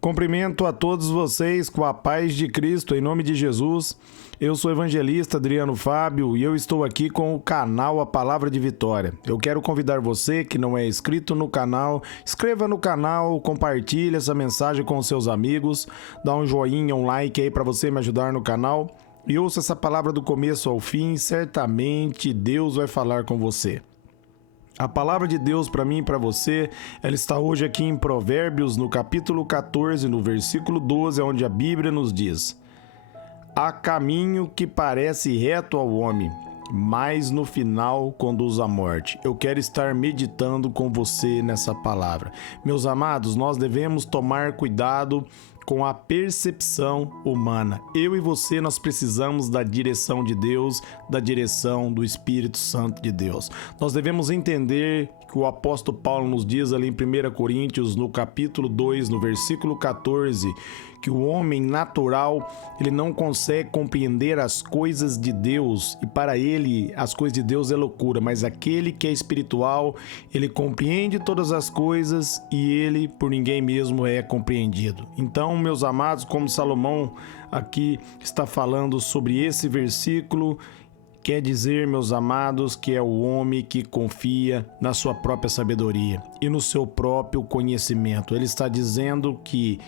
Cumprimento a todos vocês com a paz de Cristo, em nome de Jesus. Eu sou o evangelista Adriano Fábio e eu estou aqui com o canal A Palavra de Vitória. Eu quero convidar você que não é inscrito no canal, inscreva no canal, compartilhe essa mensagem com os seus amigos, dá um joinha, um like aí para você me ajudar no canal e ouça essa palavra do começo ao fim, certamente Deus vai falar com você. A palavra de Deus para mim e para você, ela está hoje aqui em Provérbios, no capítulo 14, no versículo 12, onde a Bíblia nos diz: há caminho que parece reto ao homem, mas no final conduz à morte. Eu quero estar meditando com você nessa palavra. Meus amados, nós devemos tomar cuidado com a percepção humana. Eu e você, nós precisamos da direção de Deus, da direção do Espírito Santo de Deus. Nós devemos entender que o apóstolo Paulo nos diz ali em 1 Coríntios, no capítulo 2, no versículo 14, que o homem natural, ele não consegue compreender as coisas de Deus, e para ele as coisas de Deus é loucura, mas aquele que é espiritual, ele compreende todas as coisas e ele por ninguém mesmo é compreendido. Então, meus amados, como Salomão aqui está falando sobre esse versículo, quer dizer, meus amados, que é o homem que confia na sua própria sabedoria e no seu próprio conhecimento. Ele está dizendo que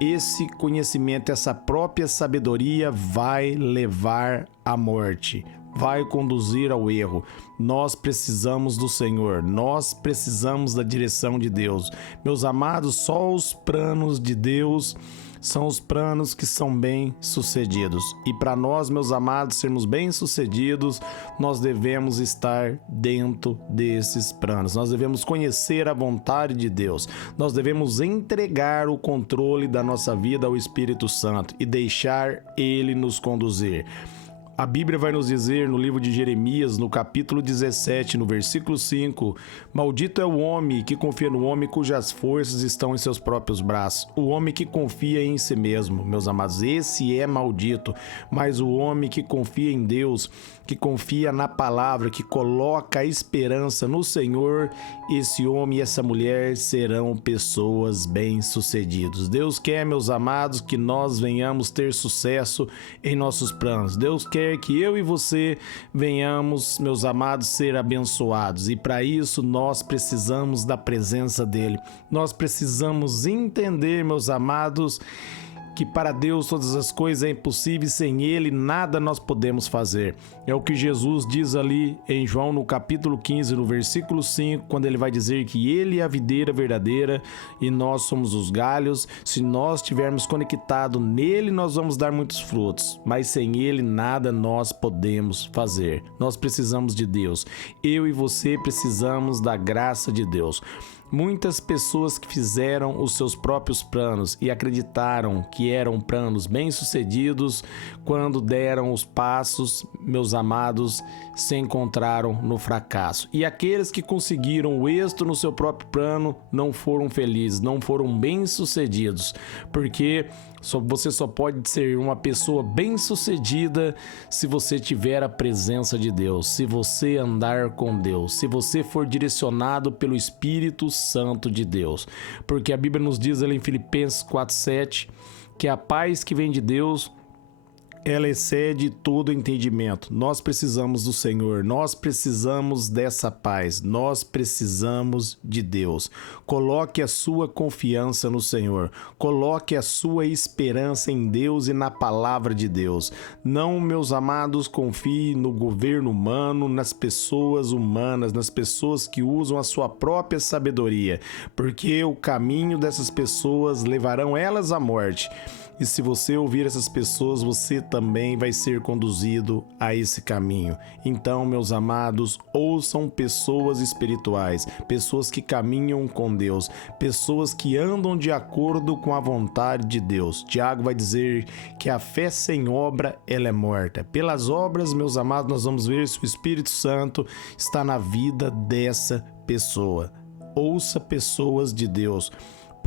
esse conhecimento, essa própria sabedoria vai levar à morte, vai conduzir ao erro. Nós precisamos do Senhor, nós precisamos da direção de Deus. Meus amados, só os planos de Deus são os planos que são bem-sucedidos. E para nós, meus amados, sermos bem-sucedidos, nós devemos estar dentro desses planos. Nós devemos conhecer a vontade de Deus. Nós devemos entregar o controle da nossa vida ao Espírito Santo e deixar Ele nos conduzir. A Bíblia vai nos dizer no livro de Jeremias, no capítulo 17, no versículo 5, maldito é o homem que confia no homem cujas forças estão em seus próprios braços. O homem que confia em si mesmo, meus amados, esse é maldito. Mas o homem que confia em Deus, que confia na palavra, que coloca a esperança no Senhor, esse homem e essa mulher serão pessoas bem-sucedidas. Deus quer, meus amados, que nós venhamos ter sucesso em nossos planos. Deus quer que eu e você venhamos, meus amados, ser abençoados. E para isso nós precisamos da presença dele. Nós precisamos entender, meus amados, que para Deus todas as coisas é impossível e sem Ele nada nós podemos fazer. É o que Jesus diz ali em João no capítulo 15, no versículo 5, quando ele vai dizer que Ele é a videira verdadeira e nós somos os galhos. Se nós estivermos conectados nele, nós vamos dar muitos frutos, mas sem Ele nada nós podemos fazer. Nós precisamos de Deus. Eu e você precisamos da graça de Deus. Muitas pessoas que fizeram os seus próprios planos e acreditaram que eram planos bem-sucedidos, quando deram os passos, meus amados, se encontraram no fracasso. E aqueles que conseguiram o êxito no seu próprio plano não foram felizes, não foram bem-sucedidos, porque você só pode ser uma pessoa bem-sucedida se você tiver a presença de Deus, se você andar com Deus, se você for direcionado pelo Espírito Santo de Deus. Porque a Bíblia nos diz ali em Filipenses 4:7 que a paz que vem de Deus, ela excede todo entendimento. Nós precisamos do Senhor, nós precisamos dessa paz, nós precisamos de Deus. Coloque a sua confiança no Senhor, coloque a sua esperança em Deus e na palavra de Deus. Não, meus amados, confie no governo humano, nas pessoas humanas, nas pessoas que usam a sua própria sabedoria, porque o caminho dessas pessoas levarão elas à morte. E se você ouvir essas pessoas, você também vai ser conduzido a esse caminho. Então, meus amados, ouçam pessoas espirituais, pessoas que caminham com Deus, pessoas que andam de acordo com a vontade de Deus. Tiago vai dizer que a fé sem obra, ela é morta. Pelas obras, meus amados, nós vamos ver se o Espírito Santo está na vida dessa pessoa. Ouça pessoas de Deus.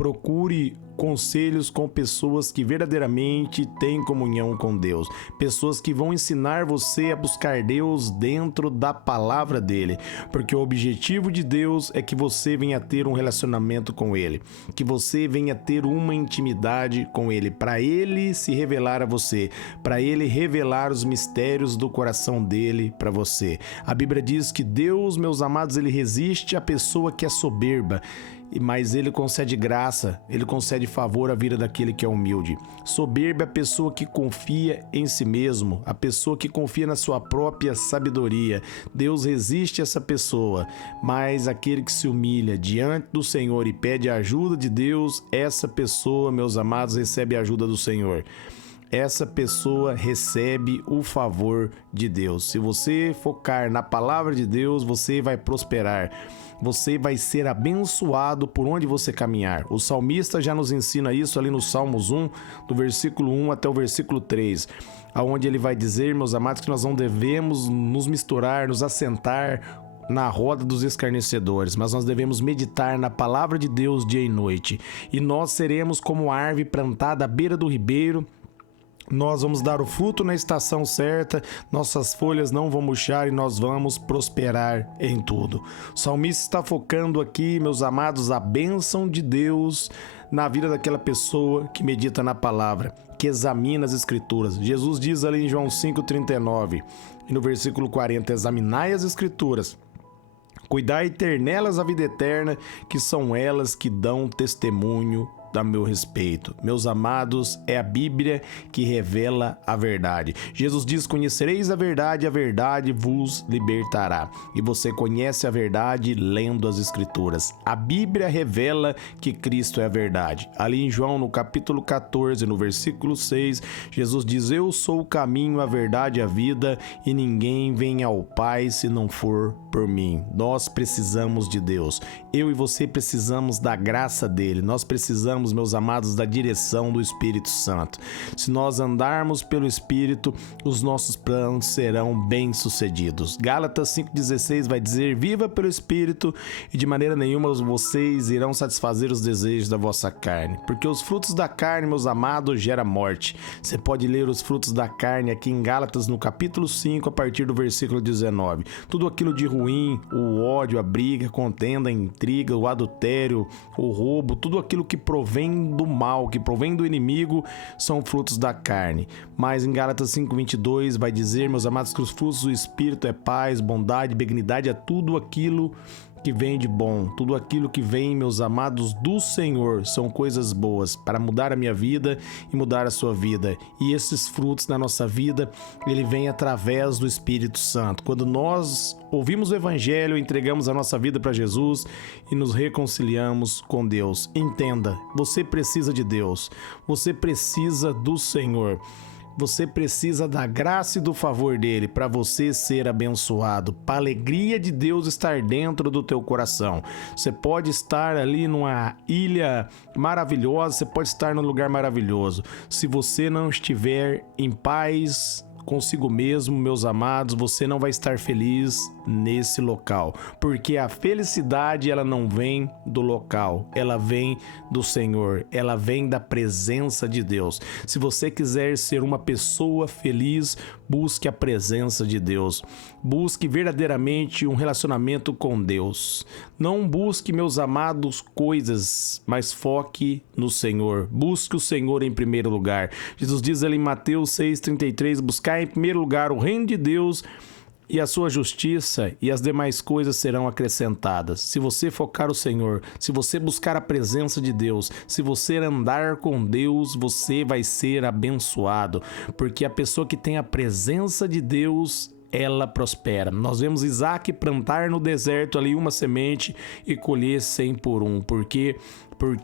Procure conselhos com pessoas que verdadeiramente têm comunhão com Deus. Pessoas que vão ensinar você a buscar Deus dentro da palavra dele. Porque o objetivo de Deus é que você venha ter um relacionamento com ele. Que você venha ter uma intimidade com ele. Para ele se revelar a você. Para ele revelar os mistérios do coração dele para você. A Bíblia diz que Deus, meus amados, ele resiste à pessoa que é soberba. Mas ele concede graça, ele concede favor à vida daquele que é humilde. Soberba é a pessoa que confia em si mesmo, a pessoa que confia na sua própria sabedoria. Deus resiste a essa pessoa, mas aquele que se humilha diante do Senhor e pede a ajuda de Deus, essa pessoa, meus amados, recebe a ajuda do Senhor. Essa pessoa recebe o favor de Deus. Se você focar na palavra de Deus, você vai prosperar. Você vai ser abençoado por onde você caminhar. O salmista já nos ensina isso ali no Salmos 1, do versículo 1 até o versículo 3, onde ele vai dizer, meus amados, que nós não devemos nos misturar, nos assentar na roda dos escarnecedores, mas nós devemos meditar na palavra de Deus dia e noite. E nós seremos como a árvore plantada à beira do ribeiro. Nós vamos dar o fruto na estação certa, nossas folhas não vão murchar e nós vamos prosperar em tudo. O salmista está focando aqui, meus amados, a bênção de Deus na vida daquela pessoa que medita na palavra, que examina as escrituras. Jesus diz ali em João 5,39 e no versículo 40, examinai as escrituras, cuidai e ter nelas a vida eterna, que são elas que dão testemunho a meu respeito. Meus amados, é a Bíblia que revela a verdade. Jesus diz, conhecereis a verdade vos libertará. E você conhece a verdade lendo as Escrituras. A Bíblia revela que Cristo é a verdade. Ali em João, no capítulo 14, no versículo 6, Jesus diz, eu sou o caminho, a verdade e a vida, e ninguém vem ao Pai se não for por mim. Nós precisamos de Deus. Eu e você precisamos da graça dele. Nós precisamos, meus amados, da direção do Espírito Santo. Se nós andarmos pelo Espírito, os nossos planos serão bem-sucedidos. Gálatas 5,16 vai dizer, viva pelo Espírito e de maneira nenhuma vocês irão satisfazer os desejos da vossa carne. Porque os frutos da carne, meus amados, gera morte. Você pode ler os frutos da carne aqui em Gálatas no capítulo 5, a partir do versículo 19. Tudo aquilo de ruim, o ódio, a briga, a contenda, a intriga, o adultério, o roubo, tudo aquilo que provém do mal, que provém do inimigo, são frutos da carne. Mas em Gálatas 5,22 vai dizer, meus amados, que os frutos do Espírito é paz, bondade, benignidade, é tudo aquilo que vem de bom, tudo aquilo que vem, meus amados, do Senhor, são coisas boas para mudar a minha vida e mudar a sua vida. E esses frutos na nossa vida, ele vem através do Espírito Santo. Quando nós ouvimos o Evangelho, entregamos a nossa vida para Jesus e nos reconciliamos com Deus. Entenda, você precisa de Deus, você precisa do Senhor. Você precisa da graça e do favor dele para você ser abençoado, para a alegria de Deus estar dentro do teu coração. Você pode estar ali numa ilha maravilhosa, você pode estar num lugar maravilhoso. Se você não estiver em paz consigo mesmo, meus amados, você não vai estar feliz nesse local, porque a felicidade ela não vem do local, ela vem do Senhor, ela vem da presença de Deus. Se você quiser ser uma pessoa feliz, busque a presença de Deus, busque verdadeiramente um relacionamento com Deus. Não busque, meus amados, coisas, mas foque no Senhor. Busque o Senhor em primeiro lugar. Jesus diz ali em Mateus 6,33, buscar em primeiro lugar o reino de Deus e a sua justiça, e as demais coisas serão acrescentadas. Se você focar o Senhor, se você buscar a presença de Deus, se você andar com Deus, você vai ser abençoado, porque a pessoa que tem a presença de Deus, ela prospera. Nós vemos Isaac plantar no deserto ali uma semente e colher 100 por um, porque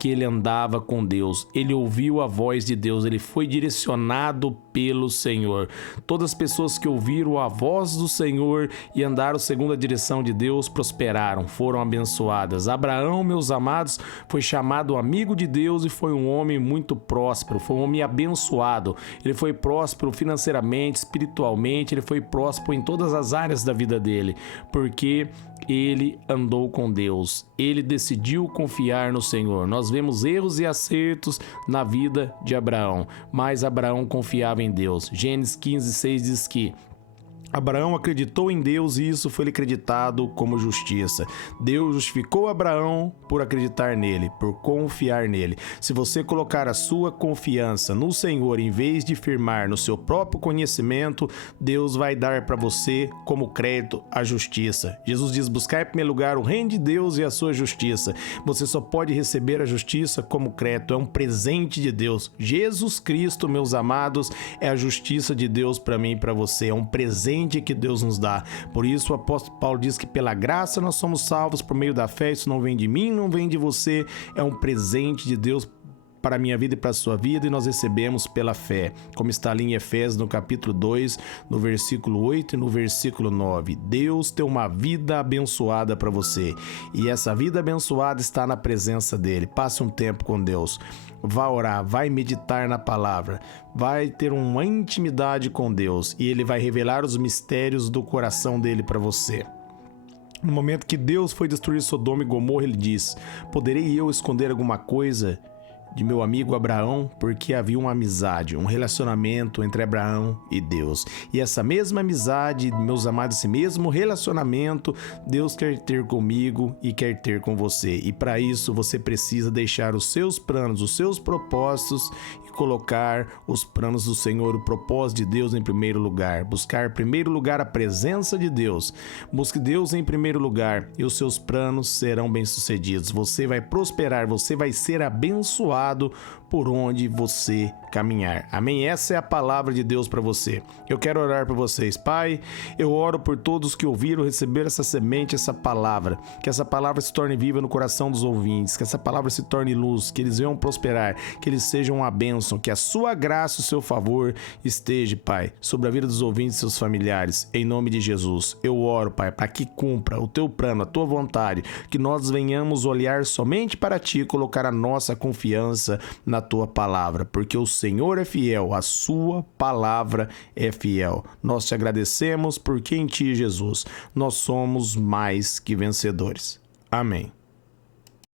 ele andava com Deus, ele ouviu a voz de Deus, ele foi direcionado pelo Senhor. Todas as pessoas que ouviram a voz do Senhor e andaram segundo a direção de Deus prosperaram, foram abençoadas. Abraão, meus amados, foi chamado amigo de Deus e foi um homem muito próspero, foi um homem abençoado. Ele foi próspero financeiramente, espiritualmente, ele foi próspero em todas as áreas da vida dele, porque ele andou com Deus, ele decidiu confiar no Senhor. Nós vemos erros e acertos na vida de Abraão, mas Abraão confiava em Deus. Gênesis 15:6 diz que Abraão acreditou em Deus e isso foi lhe acreditado como justiça. Deus justificou Abraão por acreditar nele, por confiar nele. Se você colocar a sua confiança no Senhor em vez de firmar no seu próprio conhecimento, Deus vai dar para você como crédito a justiça. Jesus diz: buscar em primeiro lugar o reino de Deus e a sua justiça. Você só pode receber a justiça como crédito, é um presente de Deus. Jesus Cristo, meus amados, é a justiça de Deus para mim e para você, é um presente que Deus nos dá. Por isso o apóstolo Paulo diz que pela graça nós somos salvos por meio da fé. Isso não vem de mim, não vem de você, é um presente de Deus para a minha vida e para a sua vida, e nós recebemos pela fé, como está ali em Efésios no capítulo 2, no versículo 8 e no versículo 9. Deus tem uma vida abençoada para você, e essa vida abençoada está na presença dele. Passe um tempo com Deus, vá orar, vai meditar na palavra, vai ter uma intimidade com Deus, e ele vai revelar os mistérios do coração dele para você. No momento que Deus foi destruir Sodoma e Gomorra, ele diz: poderei eu esconder alguma coisa de meu amigo Abraão? Porque havia uma amizade, um relacionamento entre Abraão e Deus. E essa mesma amizade, meus amados, esse mesmo relacionamento, Deus quer ter comigo e quer ter com você. E para isso você precisa deixar os seus planos, os seus propósitos e colocar os planos do Senhor, o propósito de Deus em primeiro lugar. Buscar em primeiro lugar a presença de Deus. Busque Deus em primeiro lugar e os seus planos serão bem-sucedidos. Você vai prosperar, você vai ser abençoado por onde você caminhar. Amém? Essa é a palavra de Deus para você. Eu quero orar por vocês. Pai, eu oro por todos que ouviram receber essa semente, essa palavra. Que essa palavra se torne viva no coração dos ouvintes. Que essa palavra se torne luz. Que eles venham prosperar. Que eles sejam uma bênção. Que a sua graça e o seu favor esteja, Pai, sobre a vida dos ouvintes e seus familiares. Em nome de Jesus. Eu oro, Pai, para que cumpra o teu plano, a tua vontade. Que nós venhamos olhar somente para ti e colocar a nossa confiança na tua palavra, porque o Senhor é fiel, a sua palavra é fiel. Nós te agradecemos porque em ti, Jesus, nós somos mais que vencedores. Amém.